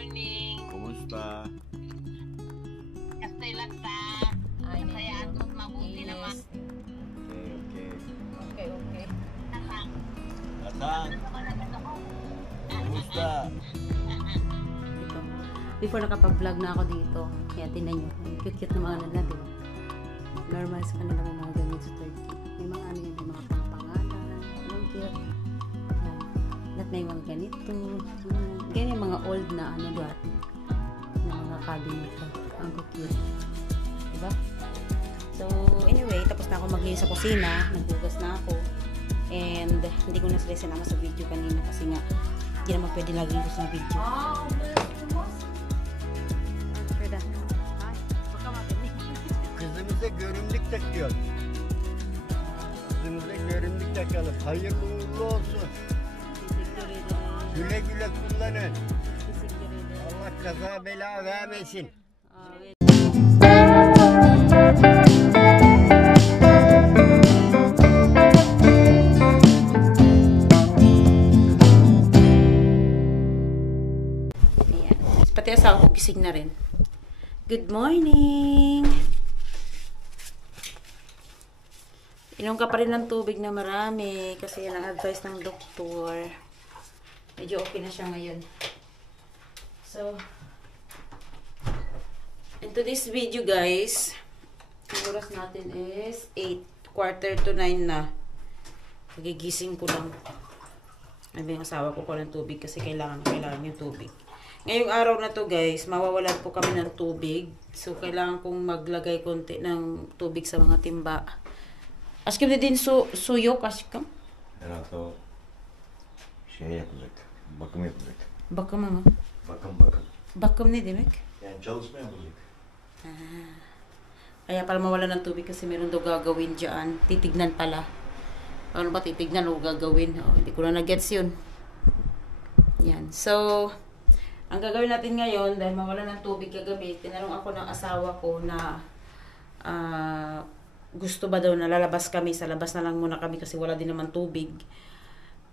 morning. Kumusta? Kastay lang sa masaya at mabuti naman. Okay. Nasaan? Nasaan? Kumusta? Dito. Before nakapag-vlog na ako dito, kaya tinan nyo, cute-cute na mga nila, diba? Normal sa kanila mga ganyan sa Turkey. May mga ano yun, may mga pangalan, anong cute. Yan. Lahat may mga ganito. Ganyan yung mga old na ano dati. Na mga cabinet. Ang cute. Diba? So, anyway, tapos na ako maglinis sa kusina. Naghugas na ako. And, hindi ko na sila sinama sa video kanina kasi nga, hindi naman pwede lagi yung sa video. Kızımıza görümlük takıyor. Kızımıza görümlük takalım. Hayırlı uğurlu olsun. Teşekkür ederim. Güle güle kullanın. Teşekkür ederim. Allah kaza bela vermesin. Pati asawa ko gising na rin. Good morning! Inom ka pa rin ng tubig na marami kasi yan ang advice ng doktor. Medyo okay na siya ngayon. So, in today's video guys, ang oras natin is 8:45 na. Nagigising ko lang. Sabi yung asawa ko ng tubig kasi kailangan yung tubig. Ngayong araw na to guys, mawawalan po kami ng tubig. So, kailangan kong maglagay konti ng tubig sa mga timba. Aşkım dediğin su yok aşkım. Herhalde şey yapacak. Bakım yapacak. Bakım mı? Bakım. Bakım ne demek? Yani çalışma yapacak. Kaya pala mawalan ng tubig kasi meron daw gagawin dyan. Titignan pala. Ano ba titignan o gagawin? Oh, hindi ko na na-gets yun. Yan. So, ang gagawin natin ngayon, dahil mawala ng tubig kagabi, tinanong ako ng asawa ko na gusto ba daw na lalabas kami, sa labas na lang muna kami kasi wala din naman tubig.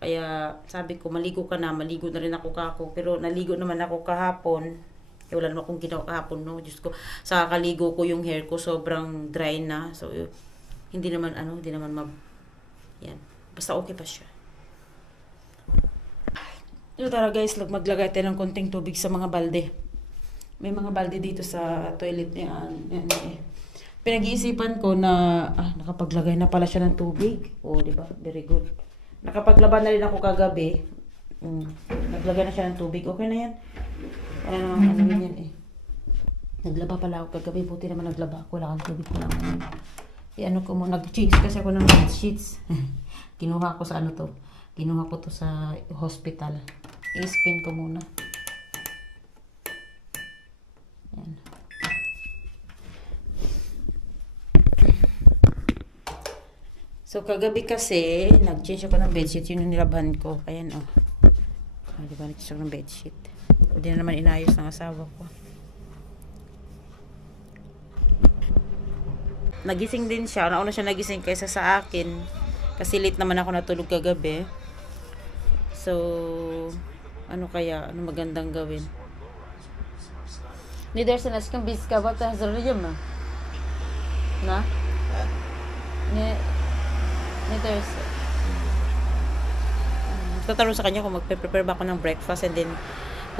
Kaya sabi ko, maligo ka na, maligo na rin ako kako. Pero naligo naman ako kahapon. Wala naman akong ginawa kahapon, no? Diyos ko, sa kakaligo ko yung hair ko, sobrang dry na. So, hindi naman yan. Basta okay pa siya. Ito tara guys, maglagay tayo ng konting tubig sa mga balde. May mga balde dito sa toilet niya. Yan. Pinag-iisipan ko na, nakapaglagay na pala siya ng tubig. Oh, di ba? Very good. Nakapaglaban na rin ako kagabi. Naglagay na siya ng tubig. Okay na yan. Wala naman yan eh. Naglaba pala ako kagabi. Buti naman naglaba ako. Wala kang tubig ko lang. Nag-change kasi ako ng bed sheets. Kinuha ko sa Kinuha ko to sa hospital. I-spin ko muna. Yan. So, kagabi kasi, nag-change ako ng bedsheet. Yun yung nilaban ko. Ayan, oh. Diba, nag-change ako ng bedsheet. Hindi na naman inayos ng asawa ko. Nagising din siya. Nauna siya nagising kaysa sa akin. Kasi late naman ako natulog kagabi. So, ano magandang gawin? Ne dersin aşkım biz kahvaltı hazırlayayım mı? Na? Ne dersin? Tatanong sa kanya kung magpe-prepare ba ako ng breakfast and then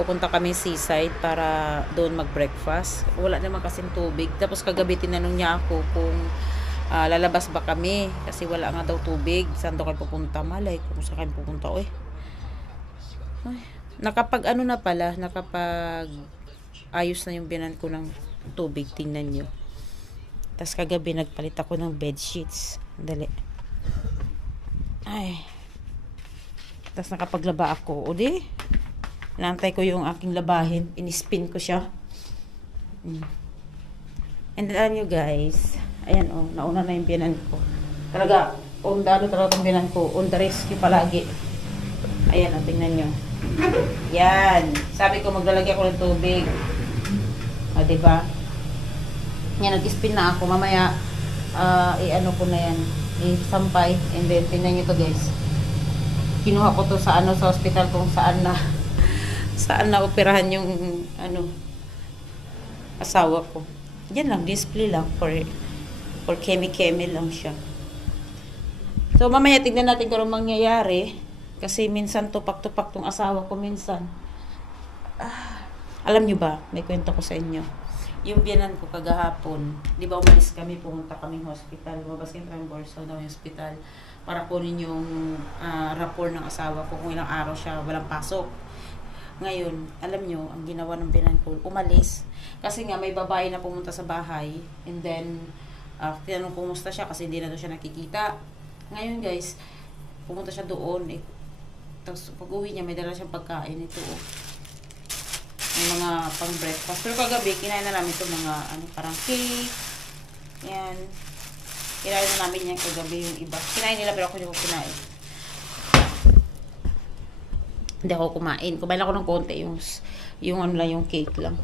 pupunta kami seaside para doon mag-breakfast. Wala naman kasing tubig. Tapos kagabi tinanong niya ako kung lalabas ba kami kasi wala nga daw tubig. Saan daw kayo pupunta? Malay kung saan kayo pupunta. Nakapag ayos na yung binan ko ng tubig. Tingnan nyo. Tapos kagabi nagpalit ako ng bed sheets. Dali. Tapos nakapaglaba ako. O di? Naantay ko yung aking labahin. Inispin ko siya. And then alam nyo guys, ayan nauna na yung biyanan ko. Talaga, talaga yung biyanan ko. On the rescue palagi. Ayan tingnan nyo. Yan. Sabi ko maglalagay ako ng tubig. O, diba? Yan, nag-spin na ako. Mamaya, i-ano ko na yan. I-sampay. And then, tingnan nyo to guys. Kinuha ko to sa sa hospital kung saan na saan na operahan yung ano asawa ko. Yan lang, display lang for kemi-kemi lang siya. So mamaya tignan natin kung anong mangyayari kasi minsan tupak-tupak tong asawa ko minsan. Alam nyo ba, may kwento ko sa inyo. Yung biyanan ko kagahapon, di ba umalis kami, pumunta kaming hospital, lumabas kami ng Borso na hospital para kunin yung rapport ng asawa ko kung ilang araw siya walang pasok. Ngayon, alam nyo, ang ginawa ng biyanan ko, umalis. Kasi nga may babae na pumunta sa bahay and then tinanong kumusta siya kasi hindi na doon siya nakikita. Ngayon guys, pumunta siya doon. Tapos pag uwi niya, may dala siyang pagkain. Ito may mga pang breakfast. Pero kagabi, kinain na namin ito mga parang cake. Yan. Kinain na namin yan kagabi yung iba. Kinain nila pero ako hindi ko kinain. Hindi ako kumain. Kumain ako ng konti. Yung ano lang, yung cake lang.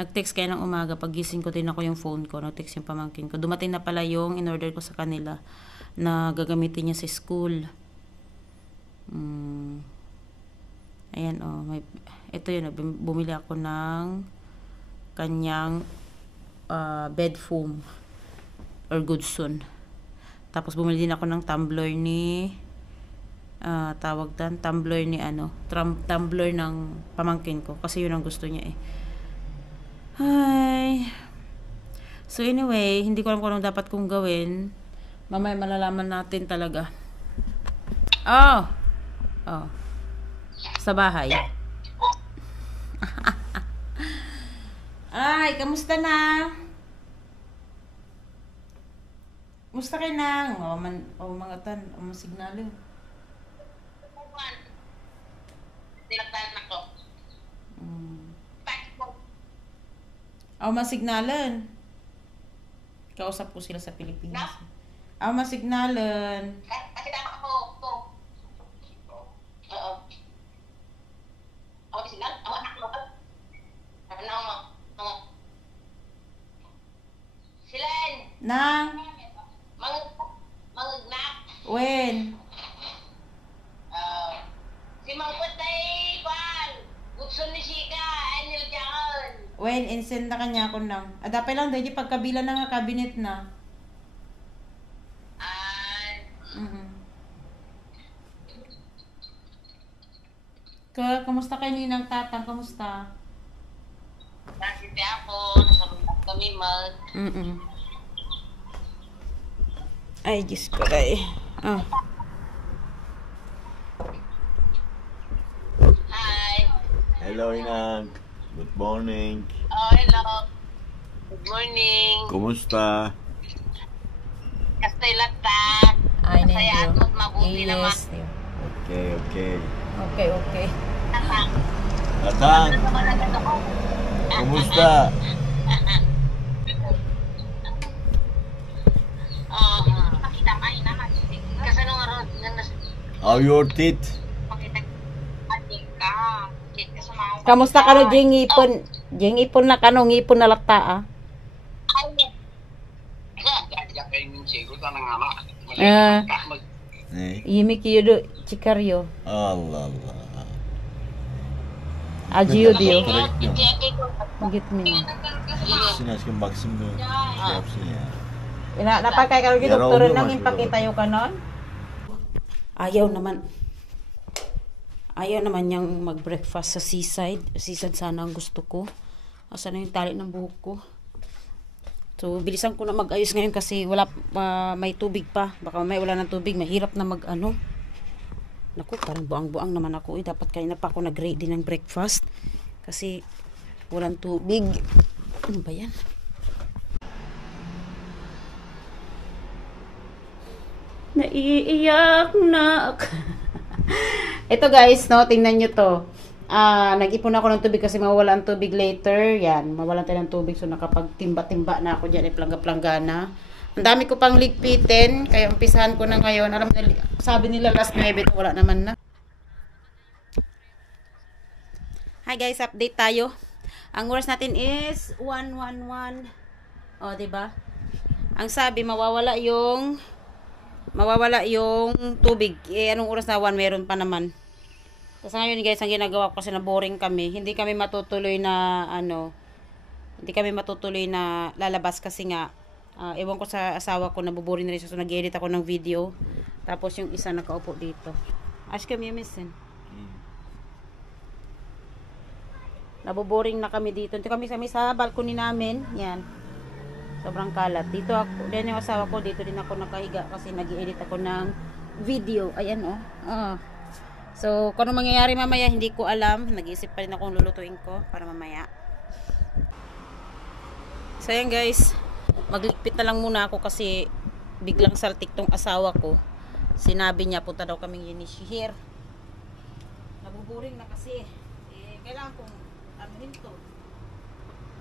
Nag-text kayo ng umaga. Pag gising ko, din ako yung phone ko. Nag-text yung pamangkin ko. Dumating na pala yung in-order ko sa kanila na gagamitin niya sa school. Ayan, ito yun. Bumili ako ng kanyang bed foam or Goodson. Tapos bumili din ako ng tumbler ni tumbler ni tumbler ng pamangkin ko kasi yun ang gusto niya eh. Hi. So anyway, hindi ko alam kung anong dapat kong gawin. Mamaya malalaman natin talaga. Oh. Sa bahay. Ay, kamusta na? Musta kayo na? Mga signalo. Tinagtahan ako. Masignalan. Kausap ko sila sa Pilipinas. Masignalan. Kasi tama ako. Oo. Ako signal? Ako anak mo. Ano mo? Silen! Nang? Mangagnak. When? Si Mangkot ay kwan. Gudson ni Shika. Ay nilagyan. When? Insend na kanya ako nang. Dapat lang dahil pagkabila na nga cabinet na. Kamusta kayo ninang tatang? Kamusta? Nakasiti ako. Nasarundak kami mag. Ay, Diyos ko ray. Hi. Hello, Inang. Good morning. Oh, hello. Good morning. Kumusta? Kastilata. Ay, Masaya at mabuti naman. Okay. Okay. Tatang. Atang, kumusta? Pakita ka naman. Kasi nung araw How your teeth? pakita ka. Kamusta ka no, Jing Ipon? Jing Ipon na kanong ipon na lakta Yimi kiyo chikaryo. Allah. Ajiyo diyo. Git mi. Sinas kang baksim do. Siya. Napakay ka rin doktor nang impakita yung kanon. Ayaw naman niyang mag-breakfast sa seaside. Seaside sana ang gusto ko. Asan na yung tali ng buhok ko. So, bilisan ko na mag-ayos ngayon kasi may tubig pa. Baka may wala ng tubig. Mahirap na Naku, parang buang-buang naman ako. Dapat kanina pa ako nag-ready ng breakfast. Kasi walang tubig. Ano ba yan? Naiiyak na. Ito guys, no, tingnan nyo to. Nag-ipon ako ng tubig kasi mawala ang tubig later. Yan, mawalan tayo ng tubig. So, nakapagtimba-timba na ako dyan. Plangga-planggana. Ang dami ko pang ligpitin. Kaya umpisahan ko na ngayon. Alam na, sabi nila last 9, wala naman na. Hi guys, update tayo. Ang oras natin is 1:11. O, diba? Ang sabi, mawawala yung tubig. Anong oras na 1? Meron pa naman. Kasi ngayon guys, ang ginagawa ko kasi na boring kami. Hindi kami matutuloy na lalabas kasi nga ewan ko sa asawa ko, nabuboring na rin siya. So nag-edit ako ng video. Tapos yung isa nakaupo dito. Ash kami misin. Nabuboring na kami dito. Dito kami sa balcony namin. Yan. Sobrang kalat. Dito ako, din yung asawa ko, dito din ako nakahiga kasi nag-edit ako ng video. Ayan oh. So, kung ano mangyayari mamaya, hindi ko alam. Nag-iisip pa rin akong lulutuin ko para mamaya. So, ayan guys. Magligpit na lang muna ako kasi biglang saltik tong asawa ko. Sinabi niya, punta daw kaming Unishihir. Nabuboring na kasi. Kailangan kong anuhin to.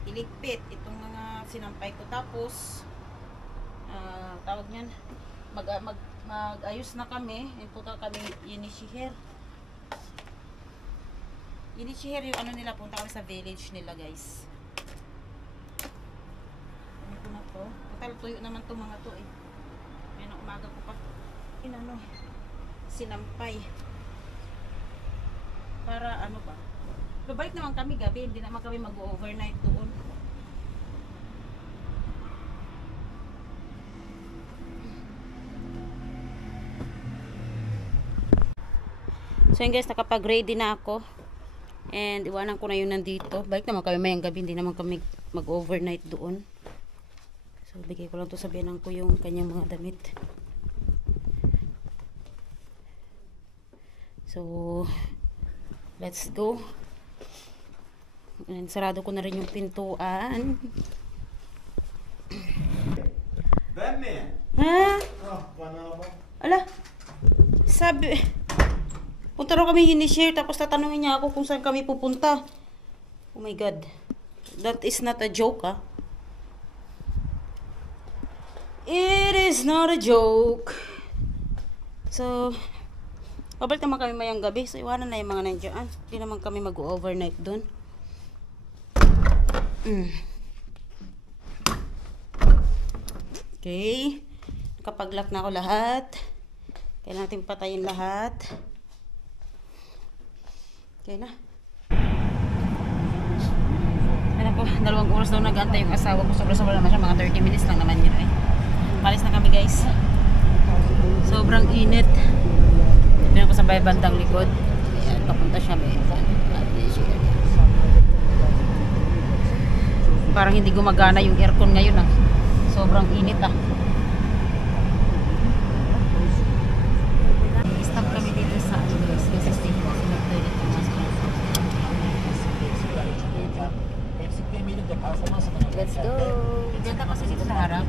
Iligpit itong mga sinampay ko. Tapos, tawag niyan, mag-ayos na kami. Punta kami Unishihir. Unishihir yung ano nila, punta kami sa village nila guys. Ano ko na to? Total tuyo naman to mga to eh. Ngayon umaga ko pa sinampay. Para ano ba? Babalik naman kami gabi, hindi naman kami mag-overnight doon. So yun guys, nakapag-ready na ako. And iwanan ko na yun nandito. Balik naman kami mayang gabi, hindi naman kami mag-overnight doon. So bigay ko lang to sa biyanan ko yung kanyang mga damit. So let's go. And sarado ko na rin yung pintuan. Ben mi? Ha? Ah, bana bak. Ala. Sabi punta raw kami Unishihir, tapos tatanungin niya ako kung saan kami pupunta. Oh my God. That is not a joke, ah. It is not a joke. So, babalik naman kami mayang gabi. So, iwanan na yung mga nandiyan. Hindi naman kami mag-overnight dun. Okay. Nakapag-lock na ako lahat. Kailangan natin patayin lahat. Okay na. Alam ko, 2 oras daw nag-antay yung asawa ko. Sobra-sobra naman siya. Mga 30 minutes lang naman yun eh. Malis na kami guys. Sobrang init. Tignan ko sa bandang likod. Ayan, papunta siya. Parang hindi gumagana yung aircon ngayon ah. Sobrang init ah. Stop kami dito sa guys. Kasi station kasi mag-toilet ang mas. Let's go. Ganda kasi dito sa harap.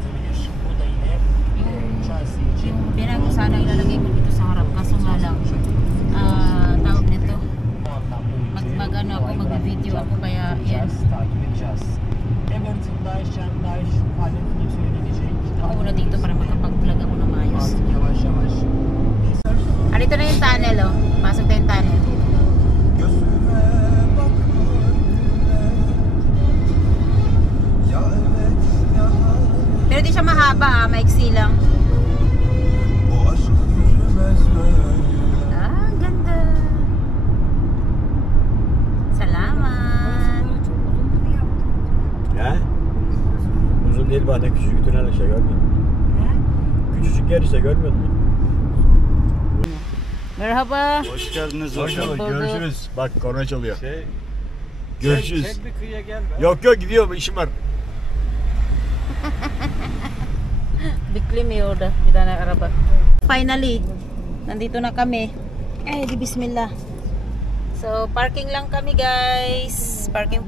Yung pinag ko sana ilalagay ko dito sa harap. Kaso nga lang, tawag nito. Mag-ano ako, mag-video ako kaya yan. Ako muna dito para makapag-vlog ako na maayos. Dito na yung tunnel oh. Pasok na yung tunnel. Pero di siya mahaba ah, maiksi lang. Ah, ganda. Salamat. Ya? Uzun değil bazen küçücük tünel işte görmedin mi? Küçücük yer işte görmedin mi? Merhaba. Hoş geldiniz. Hoş bulduk. bulduk. Görüşürüz. Bak korna çalıyor. Görüşürüz. Çek bir kıyıya gel be. Yok gidiyorum işim var. Bikli may order. Kita na araba. Finally, nandito na kami. Ay, di bismillah. So, parking lang kami guys. Parking.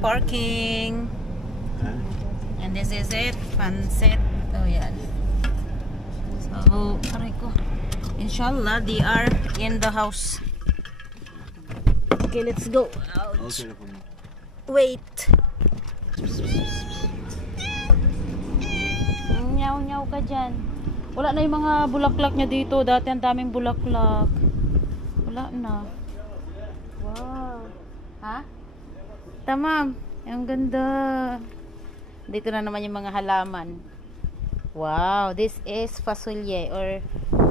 And this is it. Pansit. Oh, yan. So, aray ko. Inshallah, they are in the house. Okay, let's go. Ouch. Wait. Nyaw-nyaw ka dyan. Wala na yung mga bulaklak niya dito. Dati ang daming bulaklak. Wala na. Wow. Ha? Tamam. Ang ganda. Dito na naman yung mga halaman. Wow. This is fasulye. Or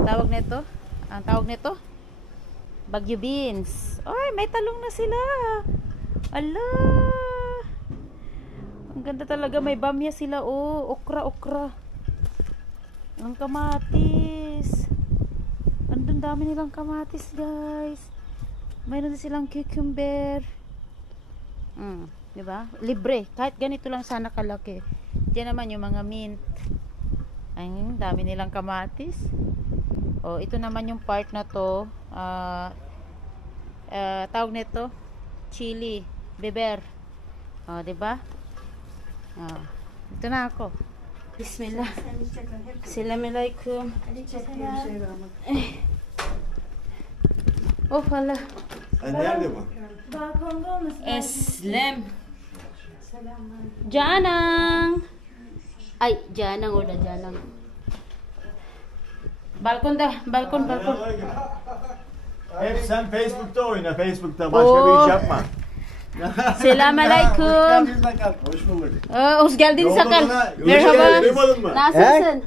tawag nito? Ang tawag nito? Baguio beans. Ay, may talong na sila. Ala. Ang ganda talaga. May bamya sila. Oh, okra. Ang kamatis. Andun dami nilang kamatis, guys. Mayroon din silang cucumber. Diba? Libre. Kahit ganito lang sana kalaki. Diyan naman yung mga mint. Ay, dami nilang kamatis. Oh, ito naman yung part na to. Tawag nito chili, beber. Oh, 'di ba? Oh, ito na ako. Bismillah. Assalamualaikum. Oh, hala. Nerede bu? Eslem. Canang. Ay, Canang orada Canang. Balkonda, balkon. Hep sen Facebook'ta oyna, Facebook'ta. Başka bir iş yapma. Selamünaleyküm. Hoş bulduk. Hoş geldin Yolda Sakal. bana- Merhaba. Duymadın mı? Nasılsın?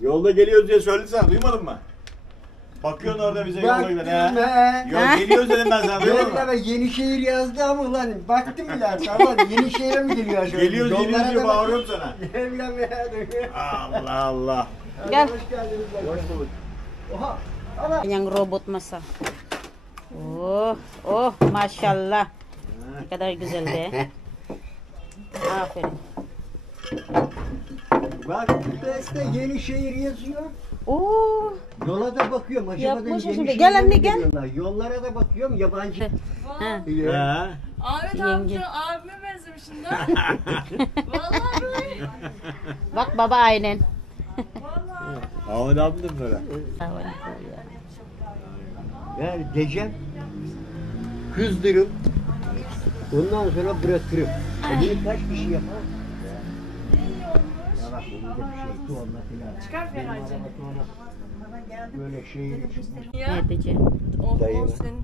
Yolda geliyoruz diye söyledi sana, duymadın mı? Bakıyorsun orada bize yolda giden he. Yok geliyoruz dedim ben sana, duymadın mı? Evet, Yenişehir yazdı ama lan baktım bile tamam Yenişehir'e mi geliyor acaba? Geliyoruz Yollara diye da bağırıyorum sana. Ne bileyim ya. Allah Allah. Gel. Hoş geldiniz. Hoş bulduk. Oha. Ana. Kanyang robot masa. Oh, maşallah. Ne kadar güzel be. Aferin. Bak teste Yenişehir yazıyor. Oo, Yola da bakıyorum. Acaba Yapma dedim, şimdi. Yenişehir'e Gel anne, mi gel. geliyorlar? Yollara da bakıyorum yabancı. ha. diyor. He. Ahmet Yenge. amca abime benzemişsin lan. Vallahi böyle. Bak baba aynen. Ahmet abim de böyle. Yani diyeceğim. Kızdırıp ondan sonra bırakırım. Bunu kaç kişi yapar? Ya bak bunun da bir şeysi olması lazım. Çıkar Feraycı. Böyle şehir Ya. Ne diyeceğim? O Dayı. senin.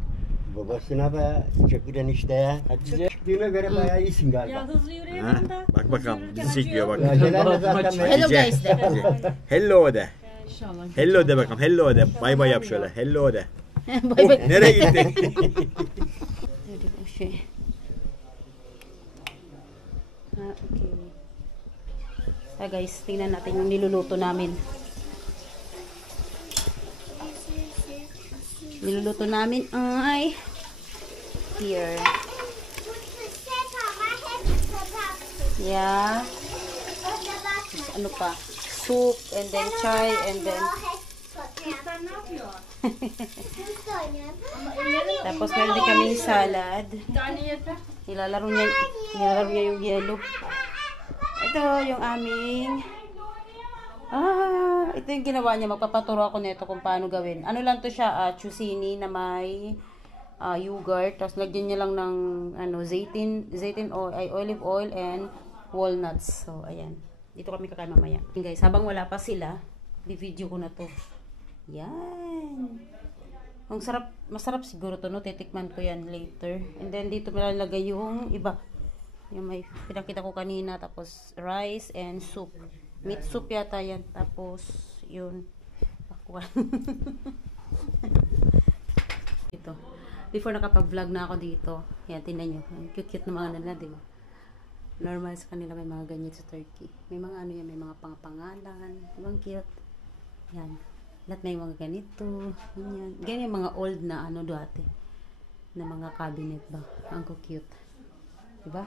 babasına be Çakır'ın işte ya. Hatice. Çıktığına göre bayağı iyisin galiba. Ya hızlı Ha? yürüyelim de. Bak bakalım bizi çekiyor bak. Acelen zaten be. Hello Bize. guys de. Hello de. İnşallah. Hello de bakalım. Hello de. Bay bay yap şöyle. Hello de. Bay bay. Oh, nereye gitti? Jadi bu şey. Ha, okay. So guys, tingnan natin yung niluluto namin. Niluluto namin ay here. Yeah. Tapos ano pa? Soup and then chai and then tapos meron din kaming salad. Tane yeter. Nilalaro niya yung yellow. Ito yung aming ito yung ginawa niya. Magpapaturo ako nito kung paano gawin. Ano lang to siya, chusini na may yogurt. Tapos lagyan niya lang ng zaitin oil, olive oil and walnuts. So, ayan. Dito kami kakain mamaya. Guys, habang wala pa sila, di-video ko na to. Yan. Ang sarap, masarap siguro to, no? Titikman ko yan later. And then, dito malalagay yung iba. Yung may pinakita ko kanina. Tapos, rice and soup. Meat soup yata yan. Tapos, yun. Pakwan. Ito. Before nakapag-vlog na ako dito. Yan, tingnan nyo. Ang cute na mga nila, di ba? Normal sa kanila may mga ganyan sa Turkey. May mga ano yan, may mga pangalan. Ibang cute. Yan. Lahat may mga ganito. Ganyan. Ganyan yung mga old na ano dati. Na mga cabinet ba. Ang cute. Diba?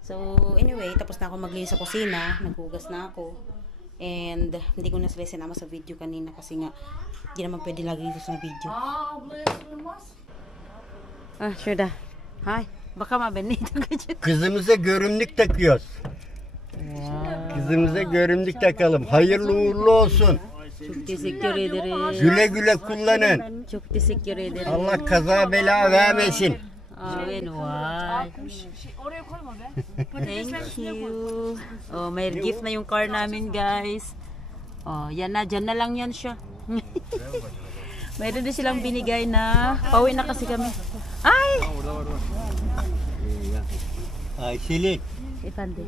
So, anyway, tapos na ako maglinis sa kusina. Naghugas na ako. And, hindi ko na sila sinama sa video kanina kasi nga, hindi naman pwede lagi dito sa video. Ablaya sığmaz. Şurada. Hay. Bakamam ben neydi kaçın. Kızımıza görümlük takıyoruz. Kızımıza görümlük takalım. Hayırlı uğurlu olsun. Çok teşekkür ederim. Güle güle kullanın. Çok teşekkür ederim. Allah kaza bela vermesin. Amin. Vay. Oraya koyma be. Thank you. Oh, may gift na yung car namin, guys. Oh, yan na. Dyan na lang yan siya. Mayroon din silang binigay na. Pauwi na kasi kami. Ay! Ayşelik, Efendim.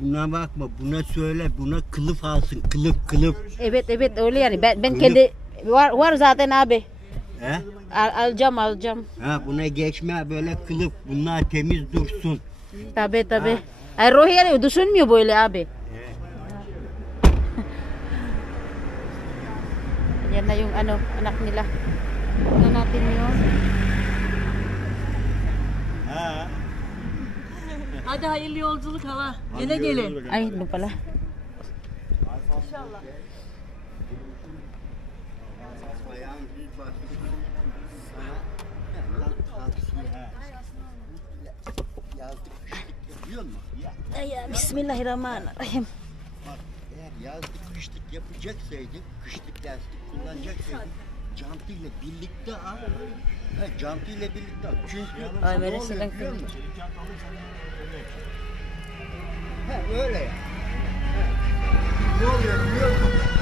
buna bakma, buna söyle, buna kılıf alsın, kılıf. Evet, öyle yani. Ben kendi var zaten abi. He? Alacağım. Ha, buna geçme böyle kılıf. Bunlar temiz dursun. Tabi. Ay Rohi düşünmüyor böyle abi. Yan na yung anak nila. Tingnan natin yun. Ha. Hadi hayırlı yolculuk hala. Yine gelin. Ay, ano pala. Biliyor musun? Ay, bismillahirrahmanirrahim. Bak, eğer yazlık kışlık yapacaksaydın, kışlık lastik kullanacaksaydın, jantıyla birlikte al. He, jantıyla birlikte al. Çünkü Ay, ne meron oluyor silang biliyor tubig. musun? He, öyle ya. He. Ne oluyor biliyor musun?